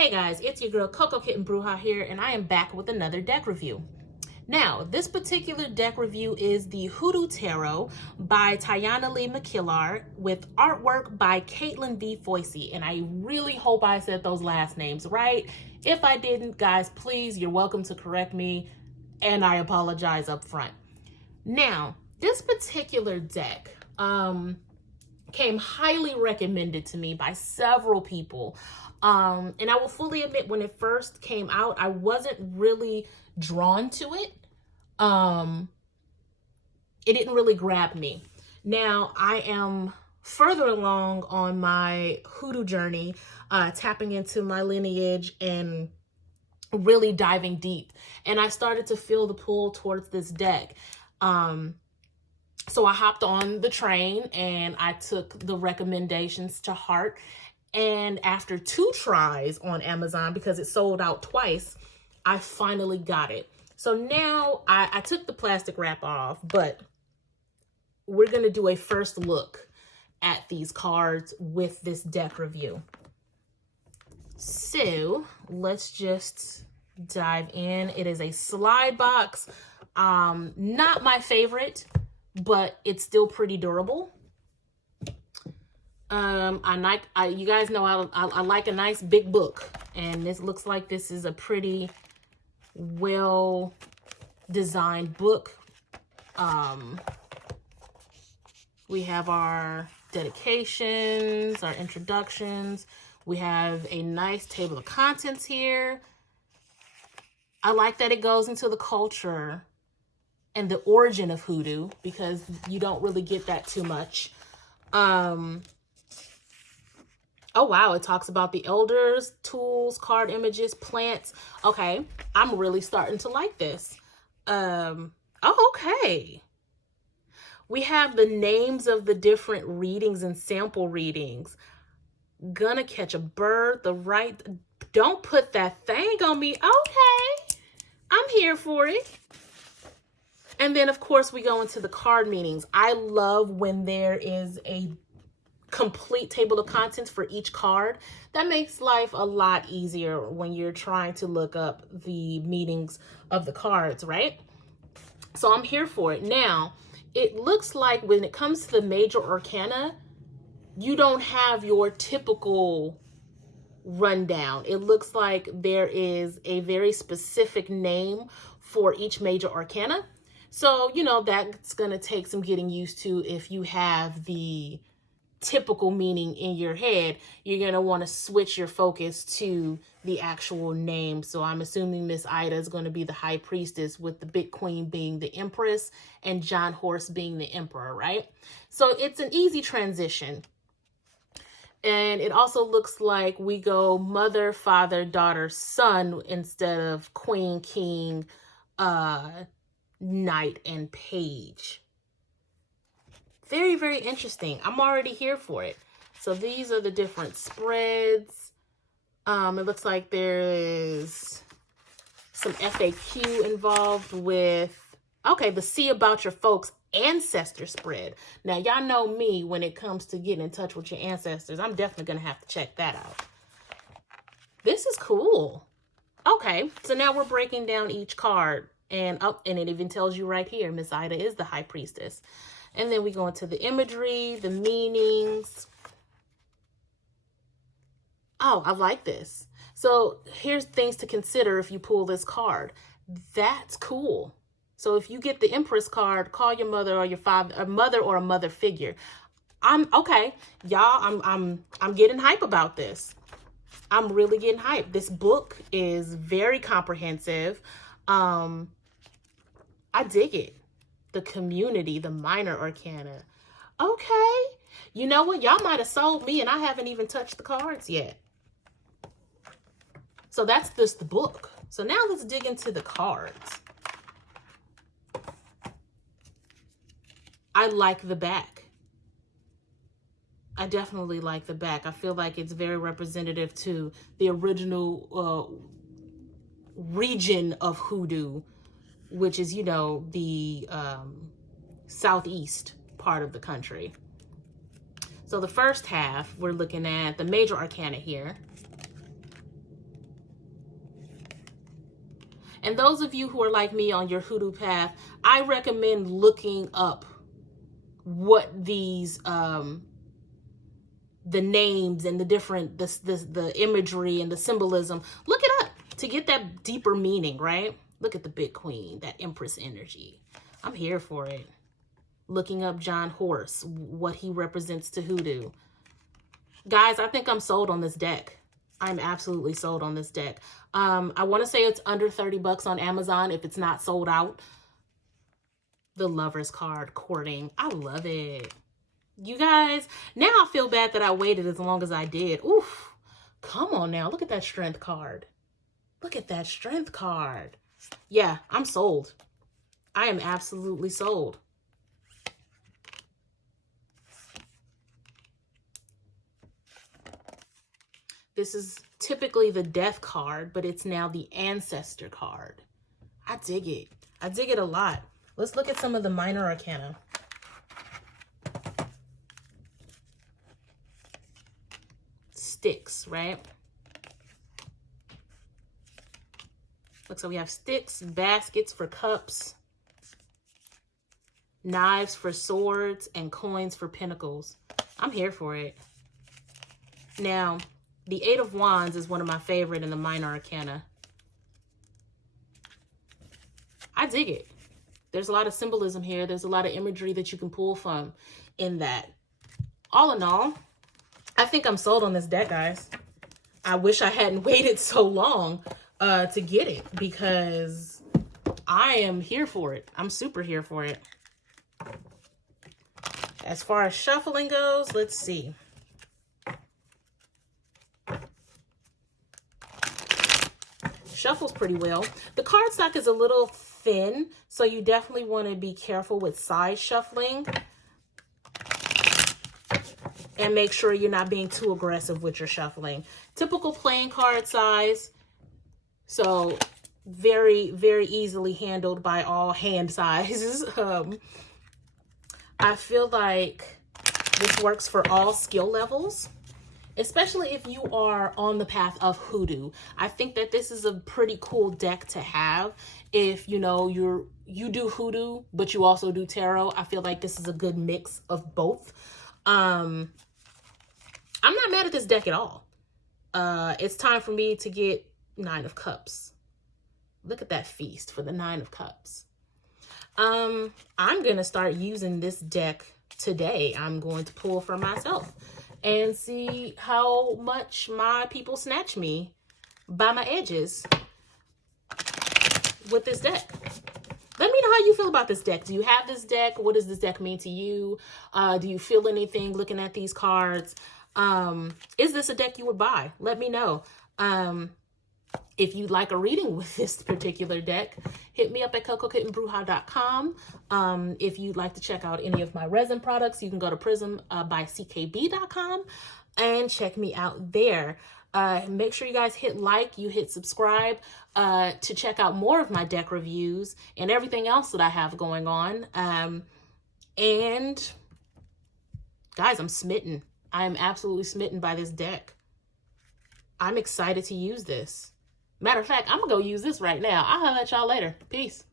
Hey guys, it's your girl Coco Kitten Bruja here, and I am back with another deck review. Now, this particular deck review is the Hoodoo Tarot by Tayannah Lee McQuillar with artwork by Caitlin V. Foisey, and I really hope I said those last names right. If I didn't, guys, please, you're welcome to correct me, and I apologize up front. Now, this particular deck came highly recommended to me by several people. And I will fully admit, when it first came out, I wasn't really drawn to it. It didn't really grab me. Now, I am further along on my hoodoo journey, tapping into my lineage and really diving deep. And I started to feel the pull towards this deck. So I hopped on the train and I took the recommendations to heart. And after 2 tries on Amazon, because it sold out twice, I finally got it. So now I took the plastic wrap off, but we're going to do a first look at these cards with this deck review. So let's just dive in. It is a slide box. Not my favorite, but it's still pretty durable. You guys know I like a nice big book, and this looks like this is a pretty well designed book. We have our dedications, our introductions. We have a nice table of contents here. I like that it goes into the culture and the origin of hoodoo, because you don't really get that too much. Oh, wow. It talks about the elders, tools, card images, plants. Okay. I'm really starting to like this. Oh, okay. We have the names of the different readings and sample readings. Gonna catch a bird, don't put that thing on me. Okay. I'm here for it. And then, of course, we go into the card meanings. I love when there is a complete table of contents for each card. That makes life a lot easier when you're trying to look up the meanings of the cards, right? So I'm here for it. Now, it looks like when it comes to the major arcana, you don't have your typical rundown. It looks like there is a very specific name for each major arcana. So, you know, that's going to take some getting used to. If you have the typical meaning in your head, you're going to want to switch your focus to the actual name. So I'm assuming Miss Ida is going to be the High Priestess, with the Big Queen being the Empress and John Horse being the Emperor, right? So it's an easy transition. And it also looks like we go mother, father, daughter, son, instead of queen, king, knight, and page. Very, very interesting. I'm already here for it. So these are the different spreads. It looks like there is some FAQ involved with, okay, the See About Your Folks ancestor spread. Now, y'all know me when it comes to getting in touch with your ancestors. I'm definitely going to have to check that out. This is cool. Okay, so now we're breaking down each card. And it even tells you right here, Miss Ida is the High Priestess. And then we go into the imagery, the meanings. Oh, I like this. So here's things to consider if you pull this card. That's cool. So if you get the Empress card, call your mother or your father, a mother or a mother figure. Okay, y'all, I'm getting hype about this. I'm really getting hype. This book is very comprehensive. I dig it. The community, the minor arcana. Okay. You know what? Y'all might have sold me and I haven't even touched the cards yet. So that's just the book. So now let's dig into the cards. I like the back. I definitely like the back. I feel like it's very representative to the original region of hoodoo, which is, you know, the southeast part of the country. So the first half, we're looking at the major arcana here. And those of you who are like me on your hoodoo path, I recommend looking up what these the names and the different the imagery and the symbolism. Look it up to get that deeper meaning, right? Look at the big queen, that empress energy. I'm here for it. Looking up John Horse, what he represents to hoodoo. Guys, I think I'm sold on this deck. I'm absolutely sold on this deck. I want to say it's under 30 bucks on Amazon if it's not sold out. The Lover's card, courting. I love it. You guys, now I feel bad that I waited as long as I did. Oof. Come on now. Look at that strength card. Look at that strength card. Yeah, I'm sold. I am absolutely sold. This is typically the death card, but it's now the ancestor card. I dig it. I dig it a lot. Let's look at some of the minor arcana. Sticks, right? Looks like we have sticks, baskets for cups, knives for swords, and coins for pentacles. I'm here for it. Now, the Eight of Wands is one of my favorite in the minor arcana. I dig it. There's a lot of symbolism here. There's a lot of imagery that you can pull from in that. All in all, I think I'm sold on this deck, guys. I wish I hadn't waited so long to get it, because I am here for it. I'm super here for it. As far as shuffling goes, let's see. Shuffles pretty well. The cardstock is a little thin, so you definitely want to be careful with size shuffling. And make sure you're not being too aggressive with your shuffling. Typical playing card size. So very, very easily handled by all hand sizes. I feel like this works for all skill levels, especially if you are on the path of hoodoo. I think that this is a pretty cool deck to have if, you know, you do hoodoo, but you also do tarot. I feel like this is a good mix of both. I'm not mad at this deck at all. It's time for me to get Nine of Cups. Look at that feast for the Nine of Cups. I'm going to start using this deck today. I'm going to pull for myself and see how much my people snatch me by my edges with this deck. Let me know how you feel about this deck. Do you have this deck? What does this deck mean to you? Do you feel anything looking at these cards? Is this a deck you would buy? Let me know. If you'd like a reading with this particular deck, hit me up at cocokittenbruja.com. If you'd like to check out any of my resin products, you can go to prismbyckb.com and check me out there. Make sure you guys hit like, you hit subscribe to check out more of my deck reviews and everything else that I have going on. And guys, I'm smitten. I am absolutely smitten by this deck. I'm excited to use this. Matter of fact, I'm going to go use this right now. I'll holler at y'all later. Peace.